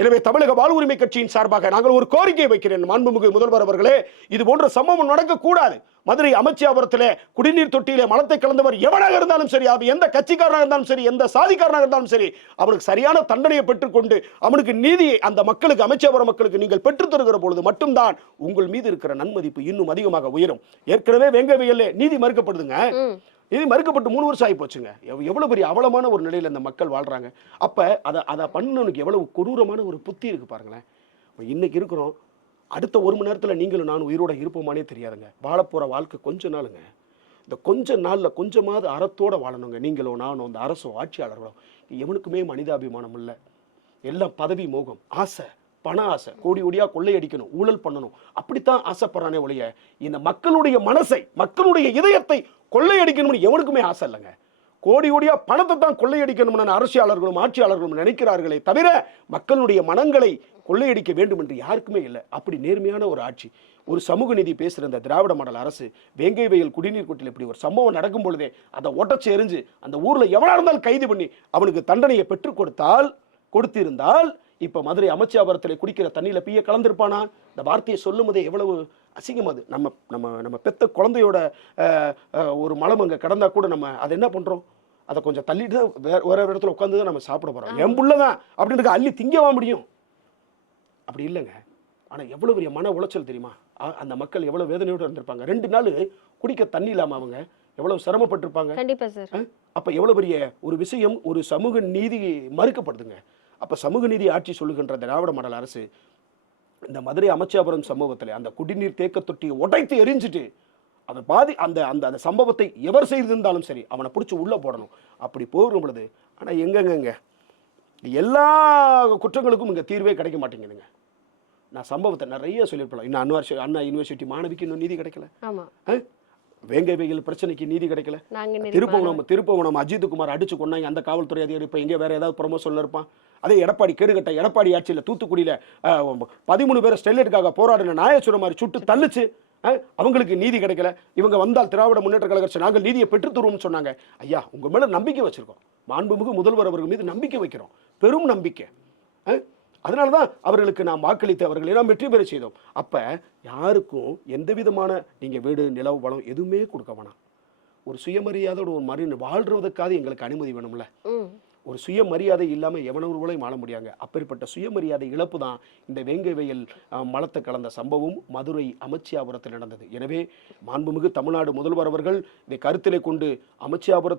எனவே தமிழக வாழ்வுரிமை கட்சியின் சார்பாக நாங்கள் ஒரு கோரிக்கை வைக்கிறேன். மாண்புமிகு முதல்வர் அவர்களே, இது போன்ற சம்பவம் நடக்கக்கூடாது. மதுரை அமைச்சியாபுரத்திலே குடிநீர் தொட்டியிலே மலத்தை கலந்தவர் எவனாக இருந்தாலும் சரி, அது எந்த கட்சிக்காரனாக இருந்தாலும் சரி, எந்த சாதிக்காரனாக இருந்தாலும் சரி, அவனுக்கு சரியான தண்டனையை பெற்றுக்கொண்டு அவனுக்கு நீதியை அந்த மக்களுக்கு, அமைச்சியாபுரம் மக்களுக்கு நீங்கள் பெற்றுத் தருகிற பொழுது மட்டும்தான் உங்கள் மீது இருக்கிற நன்மதிப்பு இன்னும் அதிகமாக உயரும். ஏற்கனவே வேங்கவியல்ல நீதி மறுக்கப்படுதுங்க. இது மறுக்கப்பட்டு 3 வருஷம் ஆகி போச்சுங்க. எவ்வளவு பெரிய அவலமான ஒரு நிலையில இந்த மக்கள் வாழ்றாங்க. அப்ப அதை பண்ணனுக்கு எவ்வளவு கொடூரமான ஒரு புத்தி இருக்கு பாருங்களேன். இன்னைக்கு இருக்கிறோம், அடுத்த 1 மணி நேரத்துல நீங்களும் நான் உயிரோட இருப்போமானே தெரியாதுங்க. வாழப்போற வாழ்க்கை கொஞ்ச நாளுங்க. இந்த கொஞ்ச நாள்ல கொஞ்சமாவது அறத்தோட வாழணுங்க. நீங்களோ நானோ இந்த அரசோ ஆட்சியாளர்களோ எவனுக்குமே மனிதாபிமானம் இல்லை. எல்லாம் பதவி மோகம், ஆசை, பண ஆசை, கோடி கோடியா கொள்ளையடிக்கணும், ஊழல் பண்ணணும், அப்படித்தான் ஆசைப்படுறானே ஒழிய இந்த மக்களுடைய மனசை, மக்களுடைய இதயத்தை கொள்ளையடிக்கணும்னு எவனுக்குமே ஆசை இல்லைங்க. கோடி கோடியா பணத்தை தான் கொள்ளையடிக்கணும்னு அரசியலாளர்களும் ஆட்சியாளர்களும் நினைக்கிறார்களே தவிர மக்களுடைய மனங்களை கொள்ளையடிக்க வேண்டும் என்று யாருக்குமே இல்லை. அப்படி நேர்மையான ஒரு ஆட்சி, ஒரு சமூக நீதி பேசுகிற இந்த திராவிட மாடல் அரசு வேங்கை வயல் குடிநீர் குட்டில் இப்படி ஒரு சம்பவம் நடக்கும் பொழுதே அதை ஒட்டச்சு எரிஞ்சு அந்த ஊர்ல எவனா இருந்தாலும் கைது பண்ணி அவனுக்கு தண்டனையை பெற்றுக் கொடுத்திருந்தால் இப்ப மதுரை அமைச்சியாபுரத்தில் குடிக்கிற தண்ணியில பீய கலந்திருப்பானா? இந்த வார்த்தையை சொல்லும் போதே எவ்வளவு அசிங்கம் அது. நம்ம நம்ம நம்ம பெத்த குழந்தையோட ஒரு மலம் அங்க கடந்தா கூட நம்ம அதை என்ன பண்றோம்? அதை கொஞ்சம் தள்ளிட்டு தான் வேற இடத்துல உட்காந்து தான் நம்ம சாப்பிட போறோம். என் புள்ளதான் அப்படின்னு அள்ளி திங்கவா முடியும்? அப்படி இல்லைங்க. ஆனா எவ்வளவு பெரிய மன உளைச்சல் தெரியுமா? அந்த மக்கள் எவ்வளவு வேதனையோடு இருந்திருப்பாங்க. 2 நாள் குடிக்க தண்ணி இல்லாம அவங்க எவ்வளவு சிரமப்பட்டிருப்பாங்க. கண்டிப்பா சார். அப்ப எவ்வளவு பெரிய ஒரு விஷயம், ஒரு சமூக நீதி மறுக்கப்படுதுங்க. அப்ப சமூக நீதி ஆட்சி சொல்லுகின்ற திராவிட மாடல் அரசு இந்த மதுரை அமைச்சியாபுரம் சம்பவத்தில் அந்த குடிநீர் தேக்க தொட்டியை உடைத்து எரிஞ்சிட்டு அதை அந்த அந்த அந்த சம்பவத்தை எவர் செய்திருந்தாலும் சரி அவனை பிடிச்சி உள்ள போடணும். அப்படி போகும் பொழுது ஆனா எங்கங்க எல்லா குற்றங்களுக்கும் இங்க தீர்வே கிடைக்க மாட்டேங்குதுங்க. நான் சம்பவத்தை நிறைய சொல்லியிருப்பேன். இன்னும் அண்ணா யூனிவர்சிட்டி மாணவிக்கு இன்னும் நீதி கிடைக்கல. வேங்கை வயல் பிரச்சனைக்கு நீதி கிடைக்கல. திருப்பவனம் அஜித்குமார் அடிச்சு கொண்டாங்க அந்த காவல்துறை அதிகாரி இப்ப எங்கே வேற ஏதாவது ப்ரொமோஷன்ல இருப்பான். அதே எடப்பாடி கேடுகட்ட எடப்பாடி ஆட்சியில் தூத்துக்குடியில 13 பேர் ஸ்டெர்லைட்டுக்காக போராடின நாயசுர மாதிரி சுட்டு தள்ளுச்சு. அவங்களுக்கு நீதி கிடைக்கல. இவங்க வந்தால் திராவிட முன்னேற்ற கழகம் நாங்கள் நீதியை பெற்று தருவோம்னு சொன்னாங்க. ஐயா, உங்க மேல நம்பிக்கை வச்சிருக்கோம். மாண்புமிகு முதல்வர் அவர்கள் மீது நம்பிக்கை வைக்கிறோம், பெரும் நம்பிக்கை. அதனாலதான் அவர்களுக்கு நாம் வாக்களித்து அவர்களை நாம் வெற்றி பெற செய்தோம். அப்ப யாருக்கும் எந்த விதமான நீங்க வீடு, நிலவு, வளம் எதுவுமே கொடுக்க வேணாம். ஒரு சுயமரியாதையோட ஒரு மறு வாழ்றதுக்காக எங்களுக்கு அனுமதி வேணும்ல. ஒரு சுயமரியாதை இல்லாம எவனவர்களையும் வாழ முடியாங்க. அப்பேற்பட்ட சுயமரியாதை இழப்பு தான் இந்த வேங்கை வயல் மலத்தை கலந்த சம்பவம் மதுரை அமைச்சியாபுரத்தில் நடந்தது. எனவே மாண்புமிகு தமிழ்நாடு முதல்வர் அவர்கள் இதை கருத்திலே கொண்டு அமைச்சியாபுரத்தில்